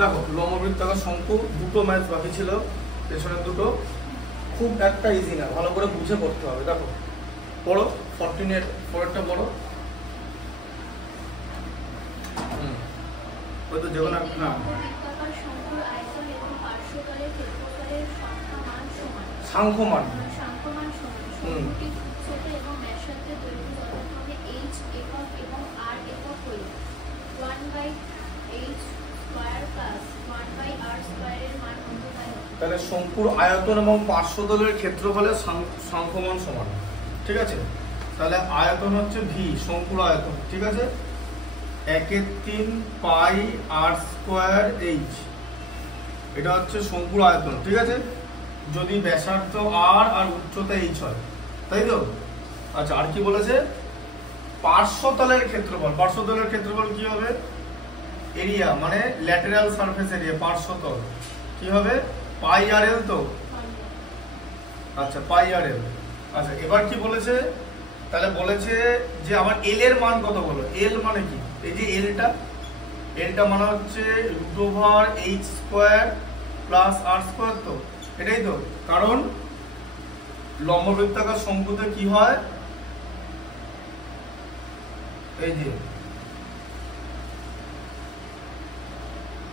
দেখো লম্ববৃত্তাকার শঙ্কু দুটো ম্যাথ বাকি ছিল, পেছনের দুটো খুব একটা ইজি না, ভালো করে বুঝে করতে হবে। দেখো পড়ো 14 পরেরটা পড়ো। ওই তো যেগুলো না সাংখ্যমান তাহলে শঙ্কুর আয়তন এবং পার্শ্বতলের ক্ষেত্রফলের সাংখ্যমান সমান, ঠিক আছে? তাহলে আয়তন হচ্ছে ভি, শঙ্কুর আয়তন, ঠিক আছে? 1/3 পাই আর স্কোয়ার এইচ, এটা হচ্ছে শঙ্কুর আয়তন, ঠিক আছে? যদি ব্যাসার্ধ আর আর উচ্চতা এইচ হয়, তাই তো? আচ্ছা, আর কি বলেছে? পার্শ্বতলের ক্ষেত্রফল, পার্শ্বতলের ক্ষেত্রফল কি হবে? এরিয়া মানে ল্যাটেরাল সারফেস এরিয়া, পার্শ্বতল কি হবে? পাই আর এল তো, আচ্ছা পাই আর এল। আচ্ছা এবার কি বলেছে? তাহলে বলেছে যে আমার এল এর মান কত বলো? এল মানে কি? এই যে এলটা, এলটা মানে হচ্ছে √h² প্লাস আর স্কোয়ার, তো এটাই তো। কারণ লম্ববৃত্তাকার শঙ্কুতে কি হয়, এই যে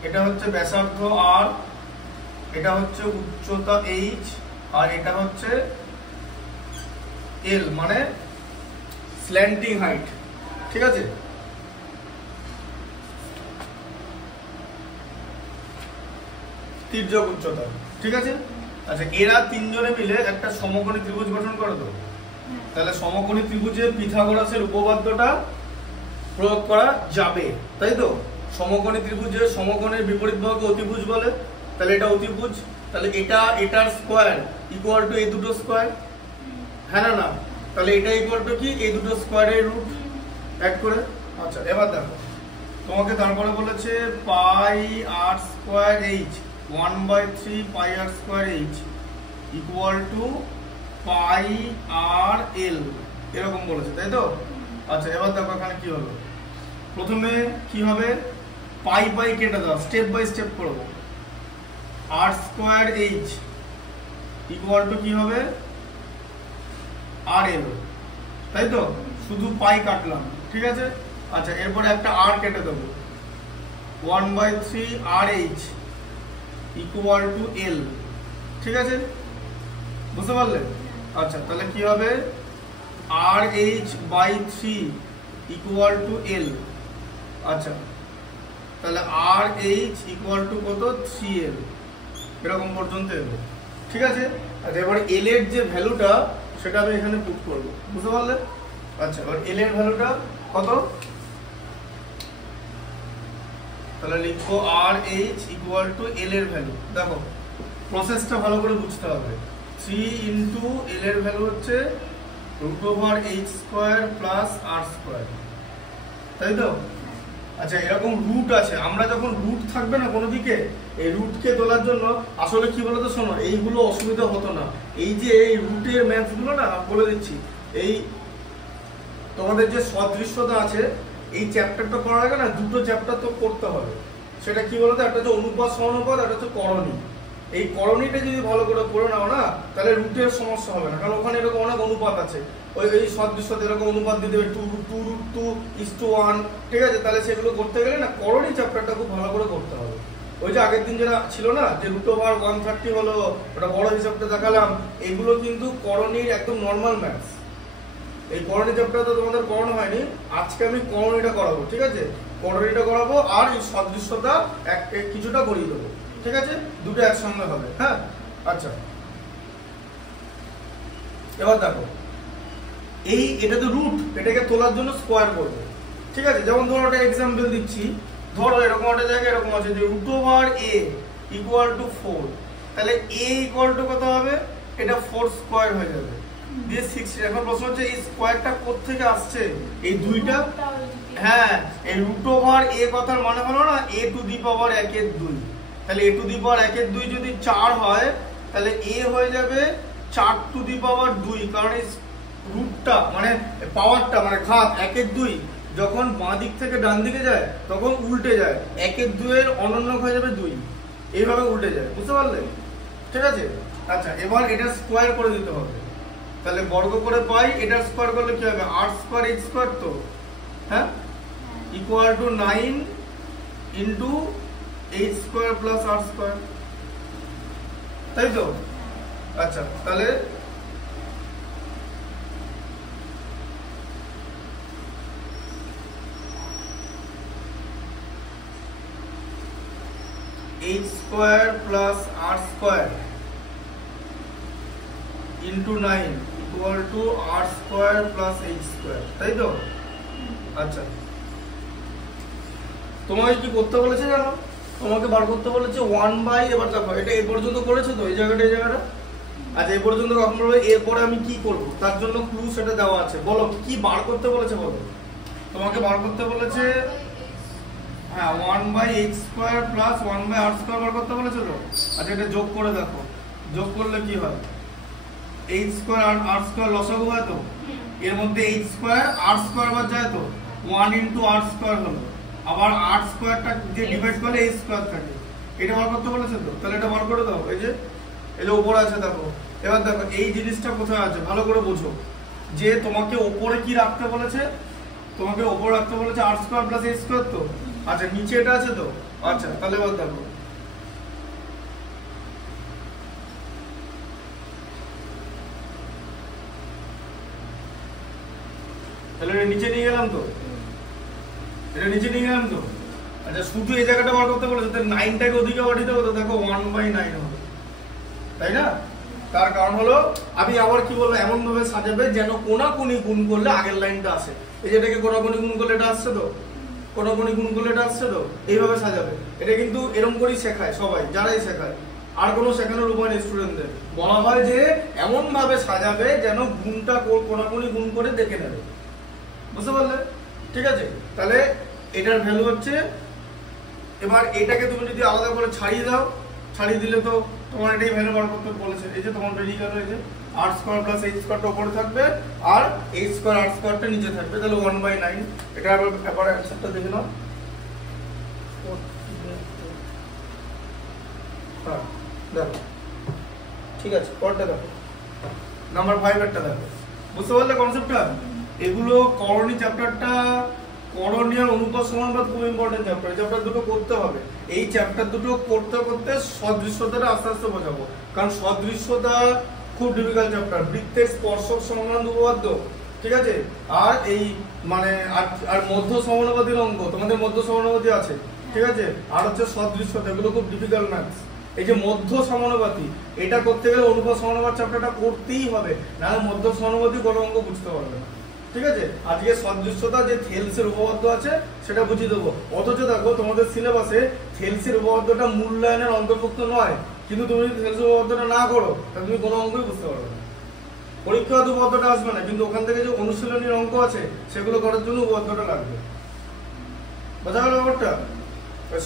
এটা হচ্ছে ব্যাসার্ধ আর, এটা হচ্ছে উচ্চতা এইচ, আর এটা হচ্ছে এল মানে স্ল্যান্টিং হাইট, ঠিক আছে? তির্যক উচ্চতা, ঠিক আছে? আচ্ছা এরা তিনজনে মিলে একটা সমকোণী ত্রিভুজ গঠন করে তো। তাহলে সমকোণী ত্রিভুজে পিথাগোরাসের উপপাদ্যটা প্রয়োগ করা যাবে, তাই তো? সমকোণী ত্রিভুজের সমকোণের বিপরীত বাহুকে অতিভুজ বলে, তাহলে এটা অতিভুজ, তাহলে এটা এটার স্কয়ার ইকুয়াল টু এই দুটো স্কয়ার, হ্যাঁ না? তাহলে এটা ইকুয়াল টু কি? এই দুটো স্কয়ারের রুট অ্যাড করে। আচ্ছা এবার দেখো, তোমাকে তারপরে বলেছে pi R square H 1/3 pi R square H equal to pi R L, এরকম বলেছে, তাই তো? আচ্ছা এবার দেখো এখানে কি হলো। প্রথমে কি হবে? পাই পাই কেটে দাও, স্টেপ বাই স্টেপ করবো। আর স্কয়ার এইচ ইকুয়াল টু কি হবে? আর এল, তাই তো? শুধু পাই কাটলাম, ঠিক আছে? আচ্ছা এরপরে একটা আর কেটে দেবো, 1/3 আর এইচ ইকুয়াল টু এল, ঠিক আছে? বুঝতে পারলে? আচ্ছা তাহলে কি হবে? আর এইচ বাই 3 ইকুয়াল টু এল। আচ্ছা তাহলে আর এইচ ইকুয়াল টু কত? 3l, এরকম পর্যন্ত এলো, ঠিক আছে? আচ্ছা এবার এল এর যে ভ্যালুটা সেটা আমি এখানে পুট করবো, বুঝতে পারলে? আচ্ছা এবার এল এর ভ্যালুটা কত? তাহলে লিখবো আর এইচ ইকুয়াল টু এল এর ভ্যালু। দেখো প্রসেসটা ভালো করে বুঝতে হবে। 3 ইন্টু এল এর ভ্যালু হচ্ছে √h² প্লাস আর স্কোয়ার, তাই তো? আচ্ছা এরকম রুট আছে, আমরা যখন রুট থাকবে না কোনো দিকে, এই রুটকে তোলার জন্য আসলে কি বলতো, শোনো এইগুলো অসুবিধা হতো না। এই যে এই রুটের ম্যাথগুলো না, বলে দিচ্ছি, এই তোমাদের যে সদৃশ্যতা আছে, এই চ্যাপ্টারটা করার আগে না দুটো চ্যাপ্টার তো করতে হবে। সেটা কি বলতো, একটা হচ্ছে অনুপাত সমানুপাত, একটা হচ্ছে করণী। এই করণীটা যদি ভালো করে পড়ে নাও না, তাহলে রুটের সমস্যা হবে না, কারণ ওখানে এরকম অনেক অনুপাত আছে। ওই এই সদৃশ্যতা এরকম অনুপাত দিয়ে দেবে 2√2:1, ঠিক আছে? তাহলে সেগুলো করতে গেলে না করণী চ্যাপ্টারটা খুব ভালো করে করতে হবে। ওই যে আগের দিন যেটা ছিল না, যে √130 হলো, ওটা বড় হিসাবটা দেখালাম, এগুলো কিন্তু করণীর একদম নর্মাল ম্যাথস। এই করণী চ্যাপ্টার তো তোমাদের করানো হয়নি, আজকে আমি করণীটা করাবো, ঠিক আছে? করণীটা করাবো আর এই সদৃশ্যতা কিছুটা করিয়ে দেবো, ঠিক আছে? দুটো একসঙ্গে হবে, হ্যাঁ? আচ্ছা এবার দেখো, এটা তো রুট, এটাকে তোলার জন্য স্কোয়ার করবো, ঠিক আছে? যেমন ধরো একটা এক্সাম্পল দিচ্ছি, ধরো এরকম একটা জায়গায় এরকম আছে যে √a ইকুয়াল টু 4, তাহলে a ইকুয়াল টু কত হবে? এটা 4 স্কোয়ার হয়ে যাবে, দিয়ে 60। এখন প্রশ্ন হচ্ছে এই স্কোয়ারটা কোত্থেকে আসছে? এই দুইটা, হ্যাঁ, এই √a কথার মানে হলো না a টু দি পাওয়ার 1/2, তাহলে a টু দি পাওয়ার 1/2 যদি 4 হয়, তাহলে a হয়ে যাবে 4 টু দি পাওয়ার 2, কারণ এই রুটটা মানে পাওয়ারটা মানে ঘাত 1/2 যখন বাঁ দিক থেকে ডান দিকে যায় তখন উল্টে যায়, 1 2 এর অনন্যক হয়ে যাবে 2, এইভাবে উল্টে যায়, বুঝতে পারলে? ঠিক আছে। আচ্ছা এবার এটা স্কোয়ার করে দিতে হবে, তাহলে বর্গ করে পাই, এটা স্কোয়ার করলে কি হবে, r স্কোয়ার h স্কোয়ার, তো হ্যাঁ equal to 9 into h square plus r square, তাই তো? আচ্ছা তাহলে h square plus r square into 9 equal to r square plus h square, তাই তো? আচ্ছা তোমাকে কি করতে বলেছে জানো? তোমাকে বার করতে বলেছে 1/, এবার দেখো এটা এই পর্যন্ত করেছে তো, এই জায়গাটা, এই জায়গাটা। আচ্ছা এই পর্যন্ত কখন বলবে, এরপরে আমি কি করব তার জন্য ক্লু সেটা দেওয়া আছে। বলো কি বার করতে বলেছে, বলো। তোমাকে বার করতে বলেছে, হ্যাঁ 1/h square plus 1/r square বার করতে বলেছে তো। আচ্ছা এটা যোগ করে দেখো, যোগ করলে কি হয়, h স্কোয়ার আর r স্কোয়ার লসাগু হয় তো, এর মধ্যে h স্কোয়ার r স্কোয়ার বাদ যায় তো, 1 ইনটু r স্কোয়ার হলো, আবার r স্কোয়ারটা যে ডিভাইড করলে h স্কোয়ার থাকে, এটা বার করতে বলেছে তো। তাহলে এটা বার করে দাও, এই যে এটা উপরে আছে দেখো। এবার দেখো এই জিনিসটা কোথায় আছে ভালো করে বোঝো, যে তোমাকে উপরে কি রাখতে বলেছে, তোমাকে উপরে রাখতে বলেছে r square plus h square তো। আচ্ছা নিচে এটা আছে তো। আচ্ছা তাহলে এবার দেখো, তাহলে এটা নিচে নিয়ে গেলাম তো, এটা নিচে নিয়ে গেলাম তো। আচ্ছা শুধু এই জায়গাটা বার করতে বলেছে, তাহলে 9টাকে ওদিকে পাঠিয়ে দেবো তো, দেখো 1/9 হবে, তাই না? তার কারণ হলো আমি আবার কি বলবো, এমন ভাবে সাজাবে যেন কোনাকুনি গুণ করলে আগের লাইনটা আসে। এই যে এটাকে কোনাকুনি গুণ করলে এটা আসছে তো, কোনাকুনি গুণ করলে এটা আসছে তো, এইভাবে সাজাবে। এটা কিন্তু এরকম করেই শেখায় সবাই, যারাই শেখায়, আর কোনো শেখানোর উপায় নেই স্টুডেন্টদের। বলা হয় যে এমন ভাবে সাজাবে যেন গুণটা কোনাকুনি গুণ করে দেখে নেবে, বুঝতে পারলে? ঠিক আছে, তাহলে এটার ভ্যালু হচ্ছে, এবার এটাকে তুমি যদি আলাদা করে ছাড়িয়ে দাও, ছাড়িয়ে দিলে তো তোমার এটাই ভ্যালু বার করতে বলেছে। এই যে তোমার বেরিয়ে গেল, এই যে r স্কয়ার প্লাস h স্কয়ারটা উপরে থাকবে আর h স্কয়ার r স্কয়ারটা নিচে থাকবে, তাহলে 1/9। এটা আবার অ্যানসারটা দেখে নাও। হ্যাঁ দেখো, ঠিক আছে, পরেরটা দেখো, নাম্বার 5 এরটা দেখো। বুঝতে পারলে কনসেপ্টটা? এগুলো করণী চ্যাপ্টারটা, করণীয় আর অনুপাত সমানুপাত খুব ইম্পর্টেন্ট চ্যাপ্টার। এই চ্যাপ্টার দুটো করতে হবে। এই চ্যাপ্টার দুটো করতে করতে সদৃশ্যতাটা আস্তে আস্তে বোঝাবো, কারণ সদৃশ্যতা খুব ডিফিকাল্ট চ্যাপ্টার। বৃত্তের স্পর্শক সমানান্ত উপপাদ্য, ঠিক আছে, আর এই মানে আর মধ্য সমানুপাতির অঙ্ক, তোমাদের মধ্য সমানুপাতি আছে, ঠিক আছে, আর হচ্ছে সদৃশ্যতা, এগুলো খুব ডিফিকাল্ট ম্যাথস। এই যে মধ্য সমানুপাতি, এটা করতে গেলে অনুপাত সমানুপাত চ্যাপ্টারটা করতেই হবে, নাহলে মধ্য সমানুপাতি কোনো অঙ্ক বুঝতে পারবে না। ঠিক আছে, আজকে সদৃশ্যতা যে থেলসের উপপাদ্য আছে সেটা বুঝিয়ে দেবো। অথচ দেখো তোমাদের সিলেবাসে থেলসের উপপাদ্যটা মূল্যায়নের অন্তর্ভুক্ত নয়, কিন্তু তুমি যদি থেলসের উপপাদ্যটা না করো তাহলে তুমি কোনো অঙ্কই বুঝতে পারবে না। পরীক্ষাতে উপপাদ্যটা আসবে না, কিন্তু ওখান থেকে যে অনুশীলনীর অঙ্ক আছে সেগুলো করার জন্য উপপাদ্যটা লাগবে। বোঝা গেল ব্যাপারটা?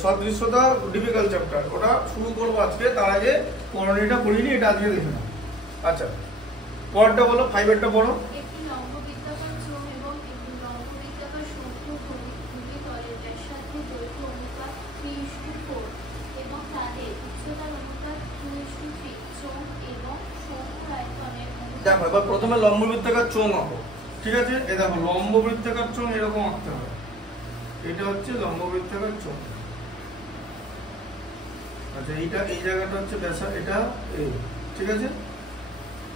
সদৃশ্যতা ডিফিকাল্ট চ্যাপ্টার, ওটা শুরু করবো আজকে। তার আগে করণীয়টা পড়িনি, এটা আজকে দেখে নাও। আচ্ছা পরেরটা বলো, 5 এরটা পড়ো। দেখো এবার প্রথমে লম্ব বৃত্তাকার চোঙ আঁকো, ঠিক আছে। এই দেখো লম্ব বৃত্তাকার চোঙ এরকম আঁকতে হবে। এটা হচ্ছে লম্ব বৃত্তাকার চোঙ। আচ্ছা এইটা, এই জায়গাটা হচ্ছে ব্যাসার্ধ, এটা এই, ঠিক আছে।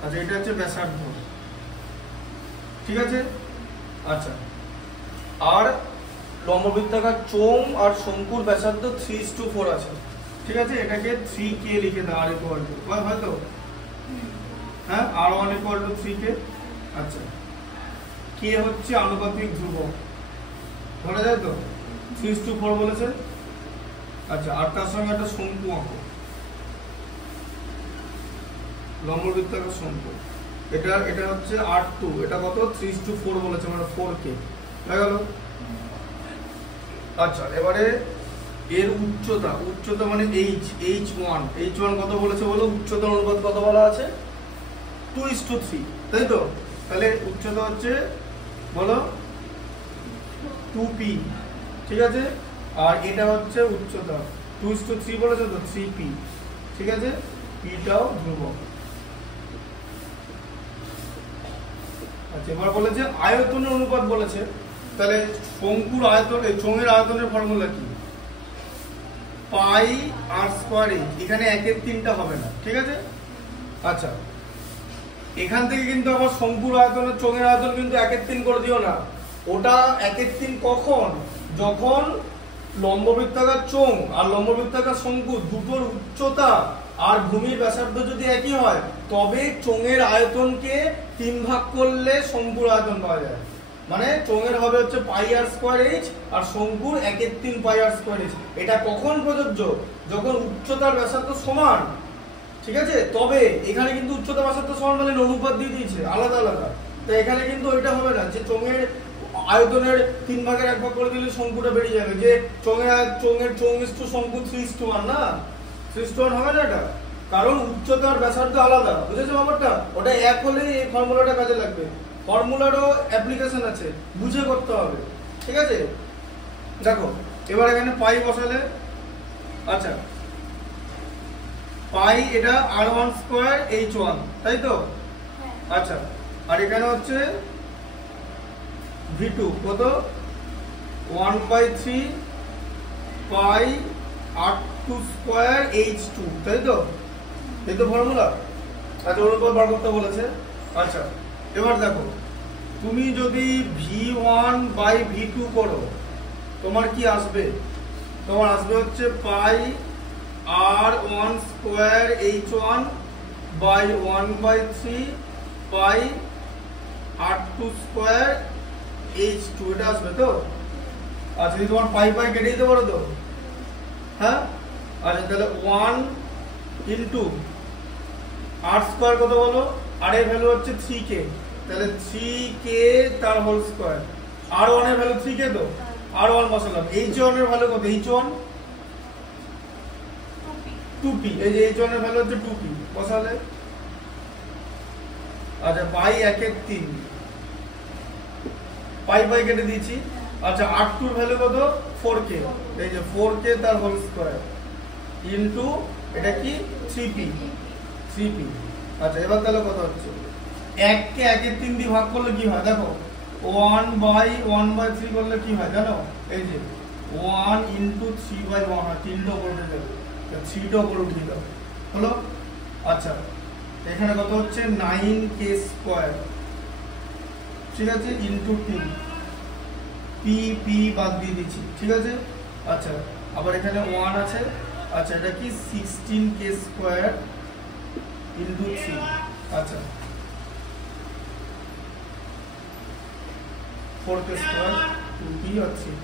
আচ্ছা এটা হচ্ছে ব্যাসার্ধ, ঠিক আছে। আচ্ছা আর লম্ব বৃত্তাকার চোঙ আর শঙ্কুর ব্যাসার্ধ 3:4 আছে, ঠিক আছে। এটাকে 3k লিখে দাও, আর ইকুয়াল টু হয়তো, হ্যাঁ r1 ইকুয়াল টু 3k। আচ্ছা k হচ্ছে আনুপাতিক ধ্রুবক, ধরা যায় তো, 3:4 বলেছে। আচ্ছা আর তার সঙ্গে একটা শঙ্কু আঁকো, লম্ব বৃত্তাকার শঙ্কু। এটা হচ্ছে r2, এটা কত, 3:4 বলেছে, মানে 4k হয়ে গেল। আচ্ছা এবারে এর উচ্চতা মানে h1 কত বলেছে বলো, উচ্চতার অনুপাত কত বলা আছে, 2:3, তাই তো। তাহলে উচ্চতা হচ্ছে বলো 2p, ঠিক আছে। আর এটা হচ্ছে উচ্চতা 2:3 বলেছে তো 3p, ঠিক আছে। পিটাও ধ্রুবক। আচ্ছা, এবার বলেছে আয়তনের অনুপাত বলেছে, তাহলে শঙ্কুর আয়তন, চোঙের আয়তনের ফর্মুলা কি? পাই আর স্কয়ার এইচ। এখানে 1/3টা হবে না, ঠিক আছে। আচ্ছা, এখান থেকে কিন্তু আবার শঙ্কুর আয়তনের চোঙের আয়তন কিন্তু 1/3 করে দিও না। ওটা 1/3 কখন? যখন লম্ববৃত্তাকার চোঙ আর লম্ববৃত্তাকার শঙ্কু দুটোর উচ্চতা আর ভূমির ব্যাসার্ধ যদি একই হয়, তবে চোঙের আয়তনকে 3 ভাগ করলে শঙ্কুর আয়তন পাওয়া যায়। মানে চোঙের হবে হচ্ছে পাই আর স্কয়ার এইচ, আর শঙ্কুর 1/3 পাই আর স্কয়ার এইচ। এটা কখন প্রযোজ্য? যখন উচ্চতার ব্যাসার্ধ সমান, ঠিক আছে। তবে এখানে কিন্তু উচ্চতা ব্যাসার্ধ সমান মানে অনুপাত দিয়ে দিয়েছে আলাদা আলাদা, তো এখানে কিন্তু ওইটা হবে না যে চোঙের আয়তনের 3 ভাগের 1 ভাগ করে দিলে শঙ্কুটা বেরিয়ে যাবে, যে চোঙ ইস্টু শঙ্কু 3:1 না, 3:1 হবে না এটা, কারণ উচ্চতার ব্যাসার্ধ আলাদা, বুঝেছো ব্যাপারটা? ওটা এক হলে এই ফর্মুলাটা কাজে লাগবে। ফর্মুলারও অ্যাপ্লিকেশন আছে, বুঝে করতে হবে, ঠিক আছে। দেখো এবার এখানে পাই বসালে, আচ্ছা পাই এটা r1 স্কয়ার h1, তাই তো? আচ্ছা, আর এখানে হচ্ছে v2 কত? 1/3 পাই r2 স্কয়ার h2, তাই তো? এই তো ফর্মুলা। আচ্ছা, ওর উপর বার করতে বলেছে। আচ্ছা, এবার দেখো তুমি যদি v1/v2 করো, তোমার কি আসবে? তোমার আসবে হচ্ছে pi r1 square h1 by 1/3 pi r2 square h2, এটা আসবে তো? আচ্ছা, যদি তোমার পাই পাই কেটে দিতে পারো তো, হ্যাঁ। আচ্ছা, তাহলে 1 ইন্টু r স্কয়ার কত বলো? r এর ভ্যালু হচ্ছে 3k, তাহলে 3k তার হোল স্কয়ার। r1 এর ভ্যালু 3k তো, r1 বসালাম। h1 এর ভ্যালু কত? h1 2p, এই যে h1 এর ভ্যালু হচ্ছে 2p বসালে। আচ্ছা, পাই 1/3, পাই পাই কেটে দিয়েছি। আচ্ছা, r2 এর ভ্যালু কত? 4k, এই যে 4k তার হোল স্কয়ার ইনটু এটা কি 3p। আচ্ছা, এবার তাহলে কত হচ্ছে? 1 কে 1/3 দিয়ে ভাগ করলে কি হয় দেখো, 1/1/3 করলে কি হয় জানো? এই যে 1 ইনটু 3/1, 3টা উপরে উঠে যাবে, 3টা উপরে উঠিয়ে দাও, হলো। আচ্ছা, এখানে কত হচ্ছে? 9k স্কয়ার, ঠিক আছে, ইনটু 3, p বাদ দিয়ে দিচ্ছি, ঠিক আছে। আচ্ছা, আবার এখানে 1 আছে। আচ্ছা, এটা কি 16k স্কয়ার ইনটু 3। আচ্ছা, 4k স্কয়ার 2p আর 3p,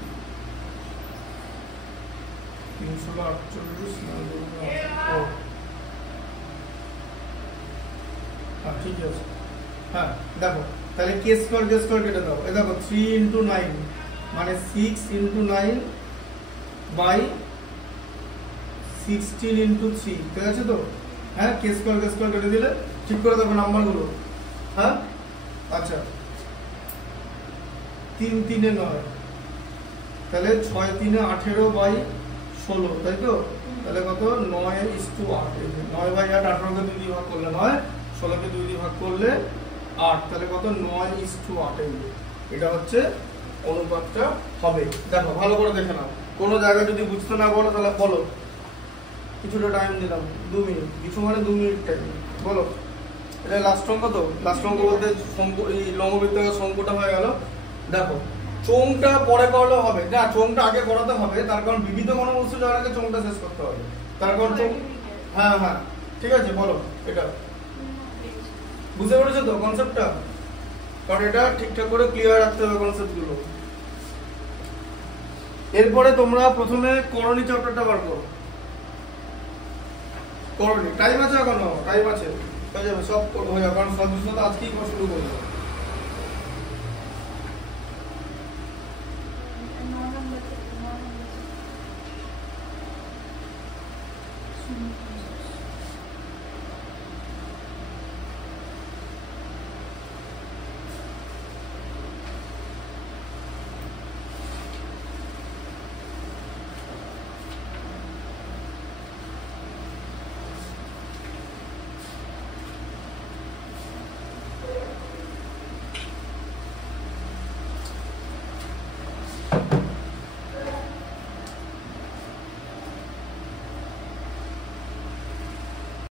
348 ঠিক আছে। হ্যাঁ, দেখো তাহলে k স্কয়ার কেটে দাও। এই দেখো 3 ইনটু 9 মানে 6 ইনটু 9 বাই 16 ইনটু 3, ঠিক আছে তো? হ্যাঁ, k স্কয়ার কেটে দিলে ঠিক করে দেখো নাম্বারগুলো, হ্যাঁ। আচ্ছা, 3 3 9, তাহলে 6 3 18 বাই 16, তাই তো? তাহলে কত? 9:8, 9/8, 18কে 2 দিয়ে ভাগ করলে 9, 16কে 2 দিয়ে ভাগ করলে 8, তাহলে কত? 9:8। এটা হচ্ছে অনুপাতটা হবে। দেখো ভালো করে দেখে নাও, কোনো জায়গায় যদি বুঝতে না পারো তাহলে বলো, কিছুটা টাইম দিলাম, 2 মিনিট, কিছু মানে 2 মিনিট টাইম, বলো। এটা লাস্ট অঙ্ক তো, লাস্ট অঙ্ক বলতে এই লম্ববৃত্তাকার শঙ্কুটা হয়ে গেল। দেখো চোঙটা পরে করলে হবে না, চোঙটা আগে করাতে হবে, তার কারণ বিবিধ কোনো বস্তু যাওয়ার আগে চোঙটা শেষ করতে হবে, তার কারণ হ্যাঁ হ্যাঁ ঠিক আছে। বলো, এটা বুঝতে পেরেছো তো কনসেপ্টটা? কারণ এটা ঠিকঠাক করে ক্লিয়ার রাখতে হবে কনসেপ্টগুলো। এরপরে তোমরা প্রথমে করণী চ্যাপ্টারটা বার করো। করণী টাইম আছে এখনো, টাইম আছে, হয়ে যাবে, সব হয়ে যাবে, কারণ সদস্যতা আজকেই শুরু করবো। Mm-hmm.